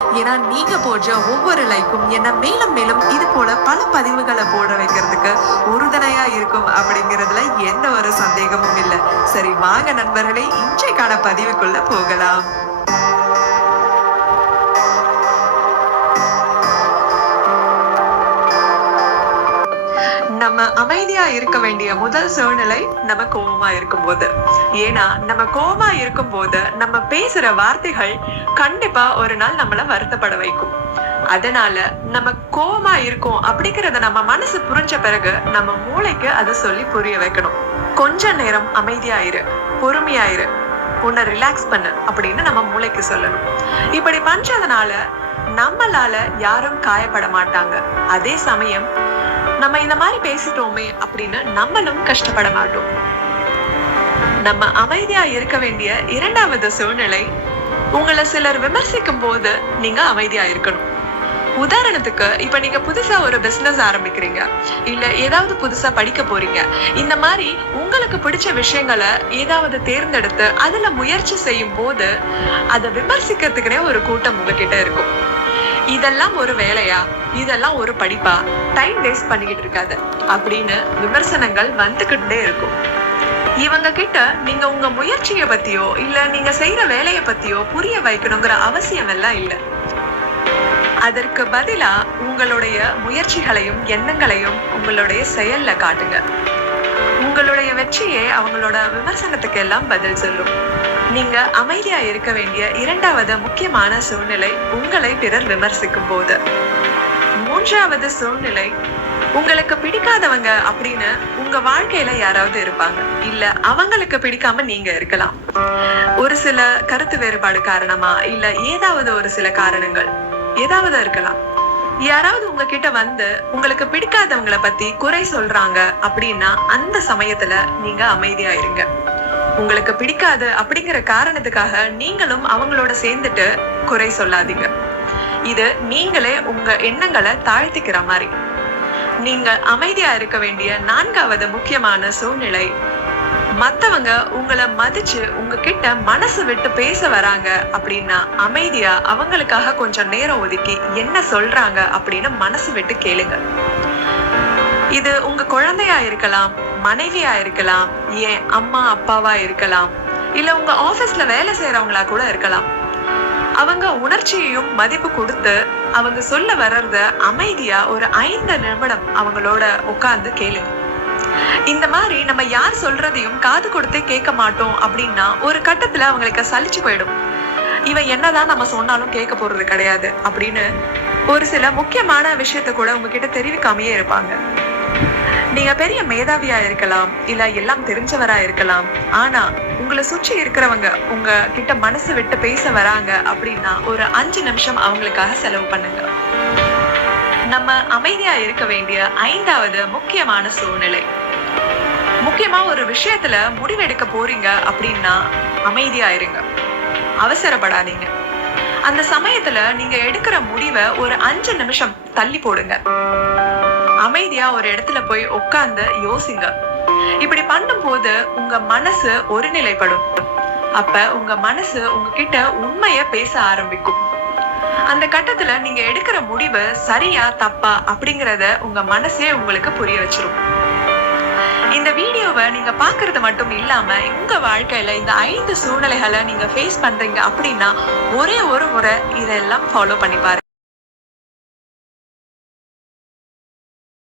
ஏன்னா நீங்க போடுற ஒவ்வொரு லைக்கும் என்ன மேலும் மேலும் இது போல பல பதிவுகளை போட வைக்கிறதுக்கு உறுதுணையா இருக்கும் அப்படிங்கிறதுல எந்த ஒரு சந்தேகமும் இல்லை. சரி வாங்க நண்பர்களே, இன்றைக்கான பதிவுக்குள்ள போகலாம். நம்ம அமைதியா இருக்க வேண்டிய முதல் சூழ்நிலை நம்ம கோபமா இருக்கும் போது. ஏன்னா நம்ம கோபமா இருக்கும் போது நம்ம பேசுற வார்த்தைகள் கண்டிப்பா ஒரு நாள் நம்மள வருத்தப்பட வைக்கும். அதனால நம்ம கோபமா இருக்கோம் அப்படிங்கறத நம்ம மனசு புரிஞ்ச பிறகு நம்ம மூளைக்கு அதை சொல்லி புரிய வைக்கணும். கொஞ்ச நேரம் அமைதியாயிரு, பொறுமையாயிரு, உன்னை ரிலாக்ஸ் பண்ணு அப்படின்னு நம்ம மூளைக்கு சொல்லணும். இப்படி பண்றதுனால நம்மளால யாரும் காயப்பட மாட்டாங்க. அதே சமயம் நம்ம இந்த மாதிரி பேசிட்டோமே அப்படின்னு நம்மளும் கஷ்டப்பட மாட்டோம். நம்ம அமைதியா இருக்க வேண்டிய இரண்டாவது சூழ்நிலை, உங்களை சிலர் விமர்சிக்கும் போது நீங்க அமைதியா இருக்கணும். உதாரணத்துக்கு, இப்ப நீங்க புதுசா ஒரு பிசினஸ் ஆரம்பிக்கிறீங்க, இல்ல ஏதாவது புதுசா படிக்க போறீங்க. இந்த மாதிரி உங்களுக்கு பிடிச்ச விஷயங்களை ஏதாவது தேர்ந்தெடுத்து அதுல முயற்சி செய்யும் போது அதை விமர்சிக்கிறதுக்குனே ஒரு கூட்டம் உங்ககிட்ட இருக்கும். இதெல்லாம் ஒரு வேலையா, இதெல்லாம் ஒரு படிப்பா, டைம் வேஸ்ட் பண்ணிக்கிட்டு இருக்காது அப்படின்னு விமர்சனங்கள் வந்துகிட்டே இருக்கும். இவங்க கிட்ட நீங்க உங்க முயற்சியை பத்தியோ இல்ல நீங்க செய்யற வேலையை பத்தியோ புரிய வைக்கணுங்கிற அவசியம் எல்லாம் இல்ல. அதற்கு பதிலா உங்களுடைய முயற்சிகளையும் எண்ணங்களையும் உங்களுடைய செயல்ல காட்டுங்க. உங்களுடைய வெற்றியே அவங்களோட விமர்சனத்துக்கு எல்லாம் பதில் சொல்லும். நீங்க அமைதியா இருக்க வேண்டிய இரண்டாவது முக்கியமான சூழ்நிலை, உங்களை பிறர் விமர்சிக்கும் போது. மூன்றாவது சூழ்நிலை, உங்களுக்கு பிடிக்காதவங்க அப்படின்னு உங்க வாழ்க்கையில யாராவது இருப்பாங்க, இல்ல அவங்களுக்கு பிடிக்காம நீங்க இருக்கலாம். ஒரு சில கருத்து வேறுபாடு காரணமா, இல்ல ஏதாவது ஒரு சில காரணங்கள் ஏதாவது இருக்கலாம். யாராவது உங்ககிட்ட வந்து உங்களுக்கு பிடிக்காதவங்களை பத்தி குறை சொல்றாங்க அப்படின்னா அந்த சமயத்துல நீங்க அமைதியா இருங்க. உங்களுக்கு பிடிக்காது அப்படிங்கிற காரணத்துக்காக நீங்களும் அவங்களோட சேர்ந்துட்டு குறை சொல்லாதீங்க. இது நீங்களே உங்க எண்ணங்களை தாழ்த்திக்கிற மாதிரி. நீங்க அமைதியா இருக்க வேண்டிய நான்காவது முக்கியமான சூழ்நிலை, மத்தவங்க உங்களை மதிச்சு உங்ககிட்ட மனசு விட்டு பேச வராங்க அப்படின்னா அமைதியா அவங்களுக்காக கொஞ்சம் நேரம் ஒதுக்கி என்ன சொல்றாங்க அப்படின்னு மனசு விட்டு கேளுங்க. இது உங்க குழந்தையா இருக்கலாம், மனைவியா இருக்கலாம், ஏன் அம்மா அப்பாவா இருக்கலாம், இல்ல உங்க ஆபீஸ்ல வேலை செய்யறவங்களா கூட இருக்கலாம். அவங்க உணர்ச்சியையும் மதிப்பு கொடுத்து அவங்க சொல்ல வர்றத அமைதியா ஒரு 5 நிமிடம் அவங்களோட உட்கார்ந்து கேளுங்க. இந்த மாதிரி நம்ம யார் சொல்றதையும் காது கொடுத்தே கேட்க மாட்டோம் அப்படின்னா ஒரு கட்டத்துல அவங்களுக்கு சலிச்சு போயிடும். இவன் என்னதான் நம்ம சொன்னாலும் கேட்க போறது கிடையாது அப்படின்னு ஒரு சில முக்கியமான விஷயத்த கூட உங்ககிட்ட தெரிவிக்காமையே இருப்பாங்க. நீங்க பெரிய மேதாவியா இருக்கலாம், இல்ல எல்லாம் தெரிஞ்சவரா இருக்கலாம். ஆனா உங்களை சுற்றி இருக்கிறவங்க உங்க கிட்ட மனசு விட்டு பேச வராங்க அப்படின்னா ஒரு 5 நிமிஷம் அவங்களுக்காக செலவு பண்ணுங்க. நம்ம அமைதியா இருக்க வேண்டிய 5வது முக்கியமான சூழ்நிலை, முக்கியமா ஒரு விஷயத்துல முடிவெடுக்க போறீங்க அப்படின்னா அமைதியா இருங்க, அவசரப்படாதீங்க. அந்த சமயத்துல நீங்க எடுக்கிற முடிவை ஒரு 5 நிமிஷம் தள்ளி போடுங்க. அமைதியா ஒரு இடத்துல போய் உட்கார்ந்து யோசிங்க. இப்படி பண்ணும் போது உங்க மனசு ஒருநிலைப்படும். அப்ப உங்க மனசு உங்ககிட்ட உண்மைய பேச ஆரம்பிக்கும். அந்த கட்டத்துல நீங்க எடுக்கிற முடிவு சரியா தப்பா அப்படிங்கறத உங்க மனசே உங்களுக்கு புரிய வச்சிரும். இந்த வீடியோவை நீங்க பாக்குறது மட்டும் இல்லாம உங்க வாழ்க்கையில இந்த 5 சூழ்நிலைகளை நீங்க ஃபேஸ் பண்றீங்க அப்படின்னா ஒரே ஒரு முறை இதெல்லாம் ஃபாலோ பண்ணி பாருங்க.